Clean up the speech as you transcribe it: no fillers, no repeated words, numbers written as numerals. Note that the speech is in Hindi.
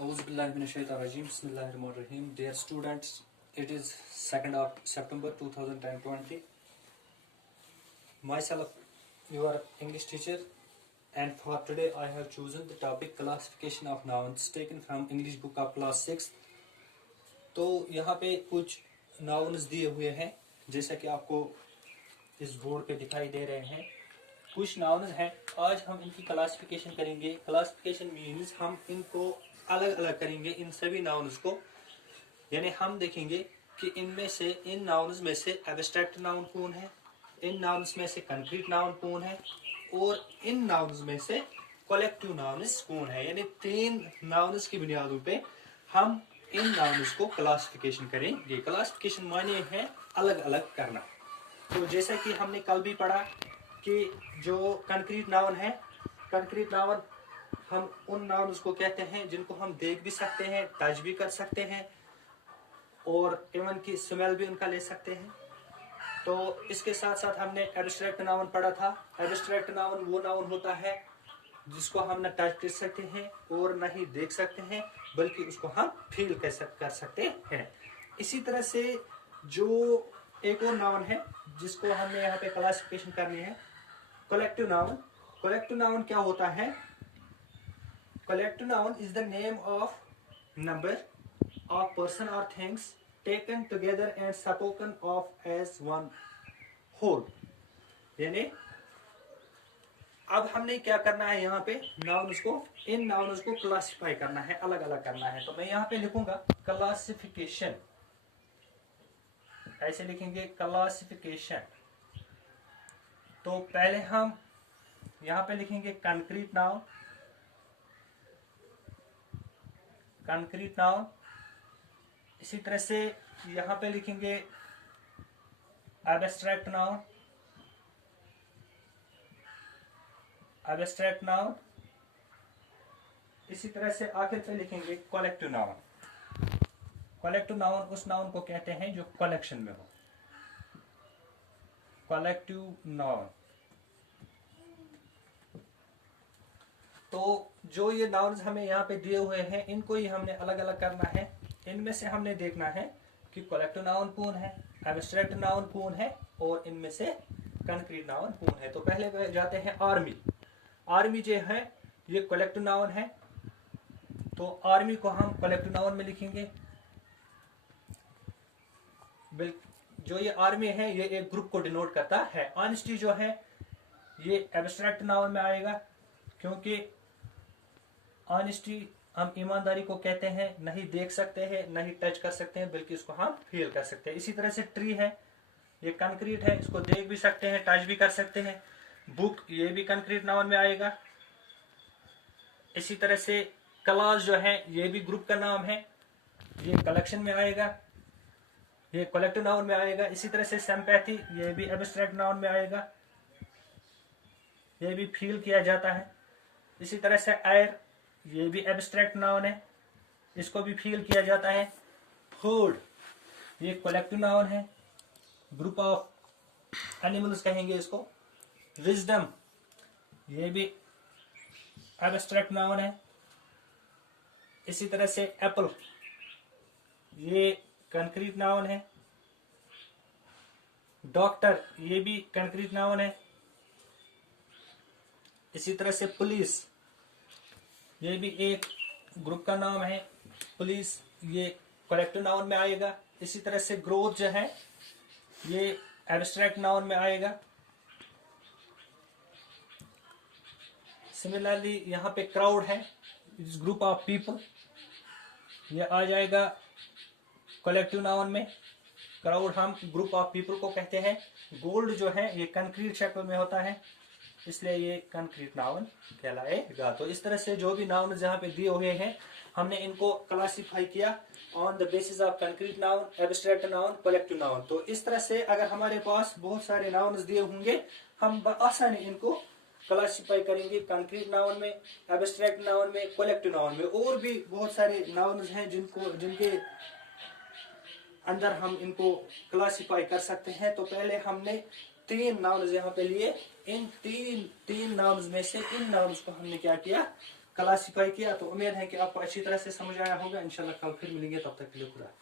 Auzubillahiminash-shaytanir-rajim. Bismillahirrahmanirrahim. Dear students, it is 2nd of September 2020. Myself, your English teacher, and for today I have chosen the topic classification of nouns taken from English book of class 6. तो यहाँ पे कुछ nouns दिए हुए हैं जैसा कि आपको इस बोर्ड पे दिखाई दे रहे हैं. कुछ nouns हैं, आज हम इनकी क्लासिफिकेशन करेंगे. क्लासिफिकेशन मीन्स हम इनको अलग अलग करेंगे, इन सभी nouns को. यानी हम देखेंगे कि इनमें से इन nouns में से एब्स्ट्रैक्ट नाउन कौन है, इन nouns में से कंक्रीट नाउन कौन है और इन nouns में से कलेक्टिव nouns कौन है. यानी 3 nouns की बुनियादों पे हम इन nouns को क्लासिफिकेशन करेंगे. क्लासिफिकेशन माने है अलग अलग करना. तो जैसा कि हमने कल भी पढ़ा कि जो कंक्रीट नाउन है, कंक्रीट नाउन हम उन नाउन्स को कहते हैं जिनको हम देख भी सकते हैं, टच भी कर सकते हैं और इवन की स्मेल भी उनका ले सकते हैं. तो इसके साथ साथ हमने एब्स्ट्रैक्ट नाउन पढ़ा था. एब्स्ट्रैक्ट नाउन वो नाउन होता है जिसको हम न टच कर सकते हैं और न ही देख सकते हैं, बल्कि उसको हम फील कर सकते हैं. इसी तरह से जो एक और नाउन है जिसको हमने यहाँ पे क्लासिफिकेशन करनी है, कलेक्टिव नाउन. कलेक्टिव नाउन क्या होता है? Collective noun is the name of number of person or things taken together and spoken of as one whole. यानी अब हमने क्या करना है, यहाँ पे nouns को, इन nouns को क्लासिफाई करना है, अलग अलग करना है. तो मैं यहाँ पे लिखूंगा क्लासिफिकेशन, ऐसे लिखेंगे क्लासिफिकेशन. तो पहले हम यहाँ पे लिखेंगे कंक्रीट नाउन, कंक्रीट नाउन. इसी तरह से यहाँ पे लिखेंगे एब्स्ट्रैक्ट नाउन, एब्स्ट्रैक्ट नाउन. इसी तरह से आखिर पे लिखेंगे कलेक्टिव नाउन. कलेक्टिव नाउन उस नाउन को कहते हैं जो कलेक्शन में हो, कलेक्टिव नाउन. तो जो ये नाउन्स हमें यहाँ पे दिए हुए हैं, इनको ही हमने अलग अलग करना है. इनमें से हमने देखना है कि कलेक्टिव नाउन कौन है, एब्स्ट्रैक्ट नाउन कौन है और इनमें से कंक्रीट नाउन कौन है. तो पहले जाते हैं आर्मी. आर्मी जो है ये कलेक्टिव नाउन है, तो आर्मी को हम कलेक्टिव नाउन में लिखेंगे. जो ये आर्मी है ये एक ग्रुप को डिनोट करता है. ऑनेस्टी जो है ये एब्स्ट्रैक्ट नाउन में आएगा, क्योंकि ऑनेस्टी हम ईमानदारी को कहते हैं, नहीं देख सकते हैं, नहीं टच कर सकते हैं, बल्कि इसको हम फील कर सकते हैं. इसी तरह से ट्री है, ये कंक्रीट है, इसको देख भी सकते हैं, टच भी कर सकते हैं. बुक ये भी कंक्रीट नाउन में आएगा. इसी तरह से क्लास जो है ये भी ग्रुप का नाम है, ये कलेक्शन में आएगा, ये कलेक्टिव नाउन में आएगा. इसी तरह से सिंपैथी ये भी एब्स्ट्रैक्ट नाउन में आएगा, ये भी फील किया जाता है. इसी तरह से एयर ये भी एब्स्ट्रैक्ट नाउन है, इसको भी फील किया जाता है. फूड ये कलेक्टिव नाउन है, ग्रुप ऑफ एनिमल्स कहेंगे इसको. विजडम ये भी एब्स्ट्रैक्ट नाउन है. इसी तरह से एप्पल ये कंक्रीट नाउन है. डॉक्टर ये भी कंक्रीट नाउन है. इसी तरह से पुलिस ये भी एक ग्रुप का नाम है. पुलिस ये कलेक्टिव नाउन में आएगा. इसी तरह से ग्रोथ जो है ये एब्स्ट्रैक्ट नाउन में आएगा. सिमिलरली यहाँ पे क्राउड है, इस ग्रुप ऑफ पीपल, ये आ जाएगा कलेक्टिव नाउन में. क्राउड हम ग्रुप ऑफ पीपल को कहते हैं. गोल्ड जो है ये कंक्रीट शक्ल में होता है, इसलिए ये कंक्रीट नाउन कहलाएगा. तो इस तरह से जो भी नाउन जहाँ पे दिए हुए हैं हमने इनको क्लासिफाई किया on the basis of concrete noun, abstract noun, collective noun. तो इस तरह से अगर हमारे पास बहुत सारे नाउन्स दिए होंगे हम आसानी इनको क्लासिफाई करेंगे कंक्रीट नाउन में, एब्स्ट्रैक्ट नाउन में, कलेक्टिव नाउन में. और भी बहुत सारे नाउन्स हैं जिनके अंदर हम इनको क्लासिफाई कर सकते हैं. तो पहले हमने 3 नाउन्स यहाँ पे लिए. इन तीन नाउन्स में से इन नाउन्स को हमने क्या किया, क्लासीफाई किया। तो उम्मीद है कि आपको अच्छी तरह से समझ आया होगा। इंशाल्लाह कल फिर मिलेंगे, तब तक के लिए खुदा।